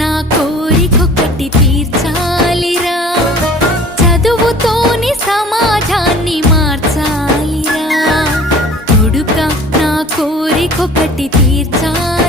నా కోరికొకటి తీర్చాలిరా, చదువుతోని సమాజాన్ని మార్చాలిరా. కొడుకా నా కోరికొకటి తీర్చాలి.